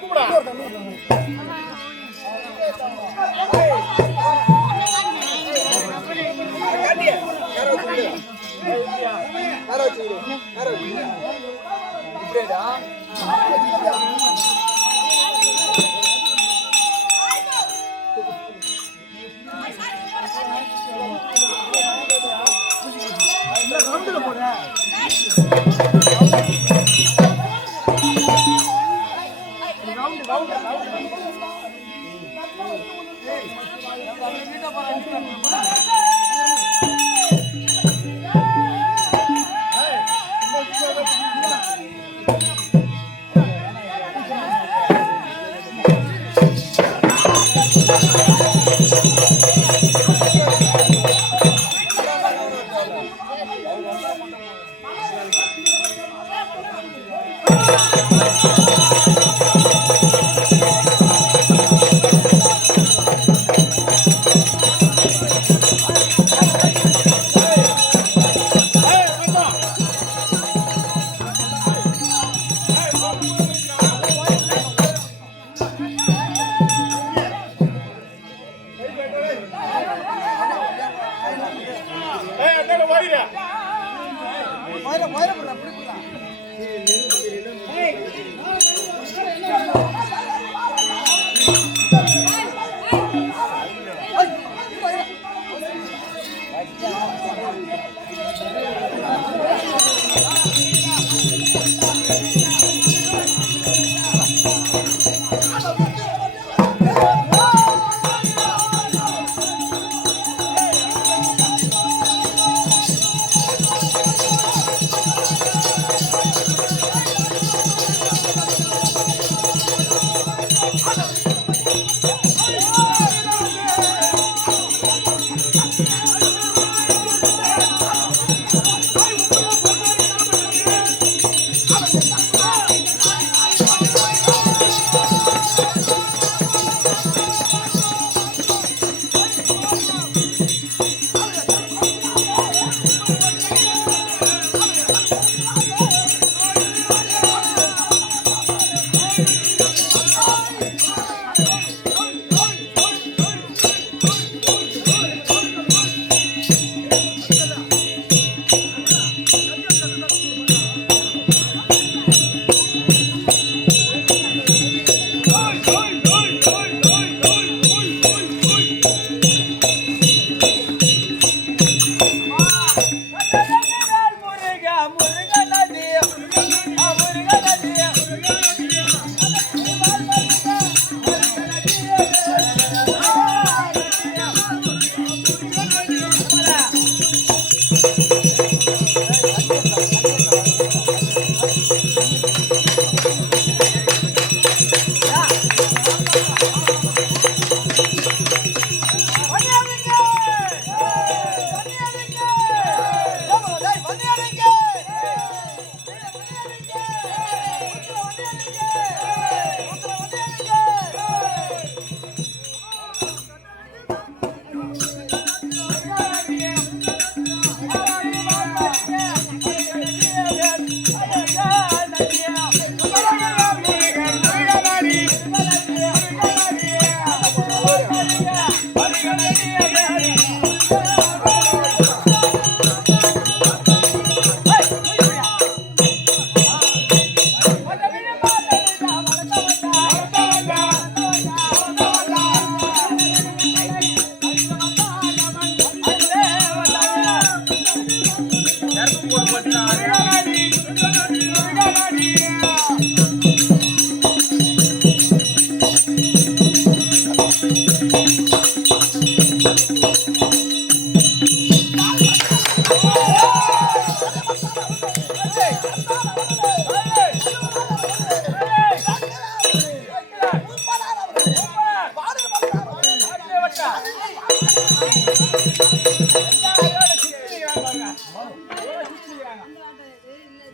கூப்பிடா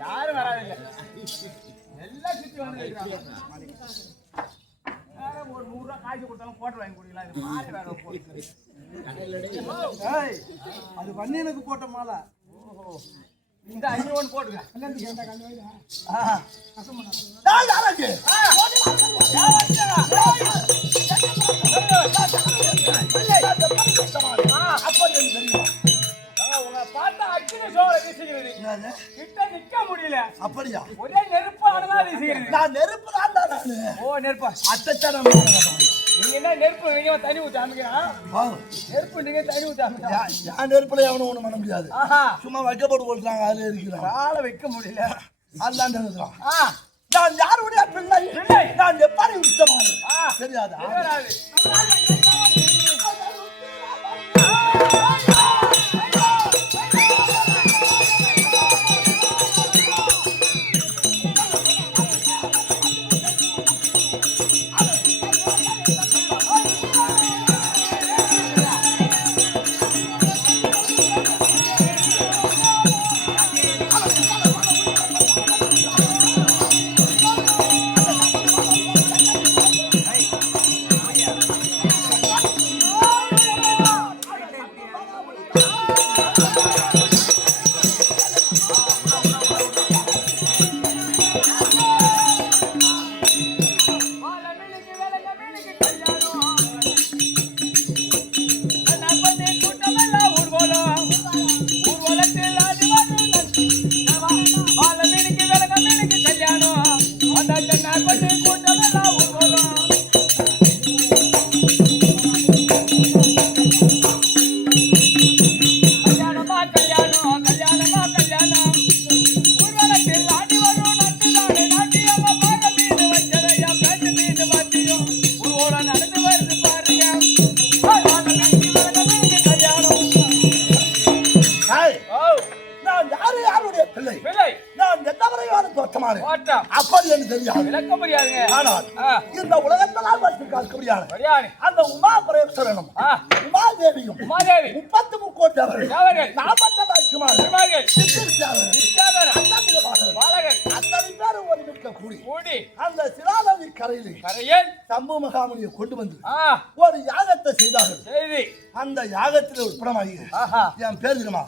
யாரும் வராதில்லை எல்லாம் சுத்தி வந்து ஒரு 100 ரூபாய் காய்ச்சி கொடுத்தாலும் போட்டு வாங்கி குடிக்கலாம். இது மாலை வேற போட்டு அது வன்னியனுக்கு போட்ட மாலை. இந்த 5 ஒன்று போட்டுக்க. நான் யாராச்சு உங்களை பார்த்தா அக்கினி சோலை வீசுகிறது. கிட்ட நிக்க முடியல. அப்படியா? ஒரே நெருப்பு அனலா வீசுகிறது. நான் நெருப்பு தான்டா நானு. ஓ நெருப்பா? அட்டச்சாரம் நீங்க என்ன நெருப்பு நீங்க தண்ணி ஊத்தி அமைக்கிறான். நெருப்பு நீங்க தண்ணி ஊத்தி அமைக்கிறான். நான் நெருப்புல எவனும் ஒண்ணு பண்ண முடியாது. ஆஹா. சும்மா வைக்கப்பட்டு போட்டுறாங்க, அதுல இருக்கிறான். காலை வைக்க முடியல. அதுதான் இருக்கிறான். நான் யாருடைய பிள்ளை? நான் எப்படி விட்டமானு தெரியாதா? இந்த உலகத்தெல்லாம் அந்த உமா பரமேஸ்வரனும் உமாதேவியும் 33 அத்தனை பேரும் ஒரு வீட்டில் கூடி அந்த சிராநதி கரையில் சம்பு மகாமுனியை கொண்டு வந்து ஒரு யாகத்தை செய்தார்கள். அந்த யாகத்தில் உட்படமாகி என் பேர் தெரியுமா?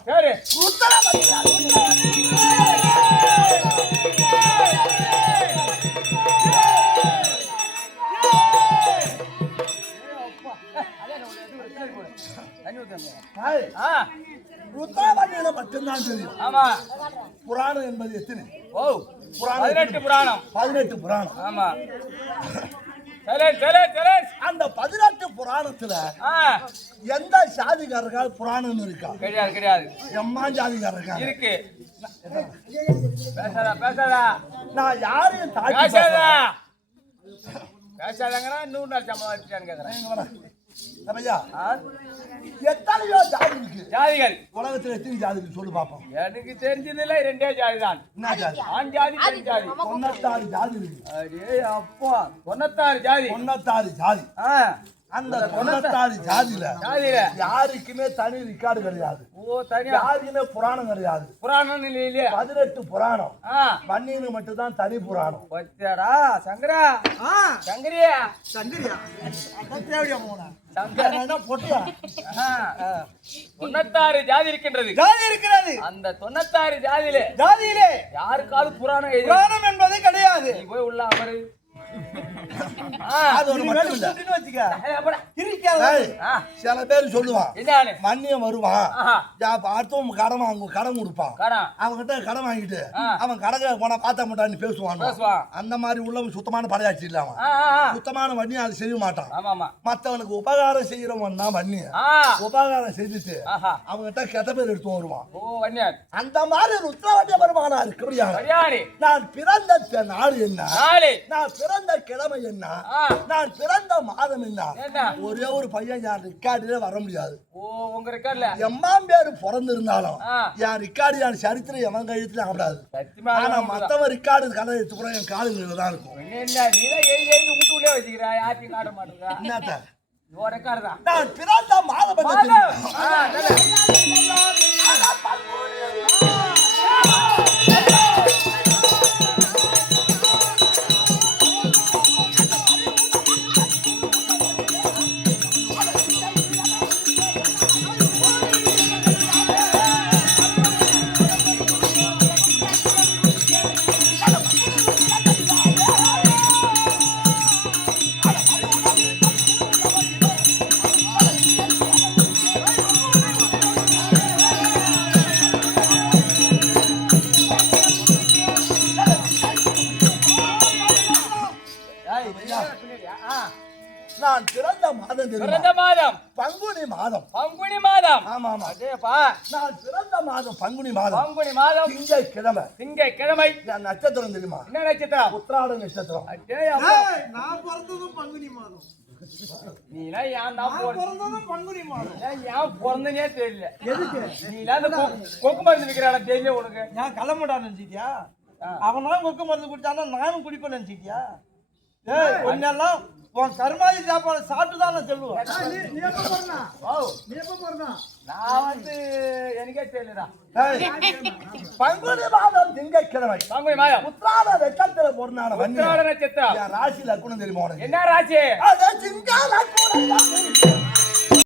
மட்டும்தான் தெரியும். புராணம் என்பது எத்தனை? 18 புராணம். ஆமா. அந்த 18 புராணத்துல எந்த சாதிகாரர்கள் புராணம் இருக்கா? கிடையாது. எம்மா ஜாதிகாரர்கள் இருக்கு. பேசாதா. நான் யாரையும் பேசாதாங்கன்னா 100 நாள் சம்பளம் வச்சுட்டான்னு கேக்குறேன். எத்தனையோ ஜாதி இருக்கு. ஜாதிகள் உலகத்துல எத்தனை ஜாதி சொல்லு பாப்போம். எனக்கு தெரிஞ்சதுல 2 ஜாதி தான். என்ன ஜாதி? ஆண் ஜாதி, பெண் ஜாதி. 96 ஜாதி இருக்கு. அடே அப்பா, 96 ஜாதி. 96 ஜாதி. அந்த 96 ஜாதியில யாருக்குமே தனி ரெக்கார்டு கிடையாது. யாருக்குமே புராணம் கிடையாது. புராணம் இல்லையே. 18 புராணம். மண்ணினு மட்டும் தான் தனி புராணம். பச்சடா சங்கரா. சங்கரியா. பொட்டியா 96 ஜாதி இருக்கின்றது. அந்த 96 ஜாதியிலே யாருக்காவது புராணம் என்பது கிடையாது. நீ போய் உள்ள அமரு. சில பேர் சொல்லுவான் மண்ணியம் வருவான், அடுத்தவங்க கடன் கடன் கொடுப்பான், அவன்கிட்ட கடன் வாங்கிட்டு அவன் கடை போனா பார்த்தா மாட்டான்னு பேசுவான். அந்த மாதிரி உள்ளவன் சுத்தமான படையாட்சி இல்ல. அவன் சுத்தமான வண்ணி அதை செய்ய மாட்டான். மத்தவனுக்கு உபகாரம் செய்யறவன் தான் வண்ணி. உபகாரம் செஞ்சுட்டு அவன்கிட்ட கெட்ட பேர் எடுத்து வருவான். அந்த மாதிரி ருத்ரவண்ய பெருமானா இருக்கு. நான் பிறந்த நாடு என்ன, நான் பிறந்த கிழமை என்ன, நான் பிறந்த மாதம் என்ன, ஒரே ஒரு பையன் என் ரெக்கார்டிலே வர முடியாது. எம்மாம் பேரு பிறந்திருந்தாலும் என் ரெக்கார்டு என் சரித்திரம் எவன் கழுத்துல ஆகப்படாது. ஆனா மத்தவன் ரெக்கார்டு கடை எடுத்து கூட என் காலுங்க தான் இருக்கும். நான் பிறந்த மாதம் நான் பிறந்த மாதம் தெரியுமா? பிறந்த மாதம் பங்குனி மாதம். பங்குனி மாதம். ஆமா ஆமா. அதேப்பா நான் பிறந்த மாதம் பங்குனி மாதம். பங்குனி மாதம் திங்கட்கிழமை. திங்கட்கிழமை. நான் நட்சத்திரம் தெரியுமா? என்ன நட்சத்திரம்? உத்திராட நட்சத்திரம். நான் பிறந்ததும் பங்குனி மாதம். நீலாம் ஏன் தான் பிறந்ததும் பங்குனி மாதம். ஏன் பிறந்தனே தெரியல. எதுக்கு? நீலாம் இந்த கொக்கு மருந்து விற்கிறான தெரியல உனக்கு. நான் கிளம்புடா நினைச்சிட்டியா? அவனாலும் கொக்கு மருந்து குடிச்சானா நானும் குடிப்பேன் நினைச்சிட்டியா? ஏய் ஒன்னெல்லாம் உன் கருமாதி சாப்பாடு சாப்பிட்டு தான் நான் சொல்லுவேன். நீ எப்ப போறனா? நீ எப்ப போறனா? நான் வந்து எனக்கே தெரியலடா. பங்குனி மாதம் திங்கட்கிழமை. பங்குனி மாதம் உத்திராட நட்சத்திரம் பொருளான உத்திராட நட்சத்திரம். ராசி லக்குனம் தெரியுமா உனக்கு? என்ன ராசி? அது சிங்க லக்குனம்.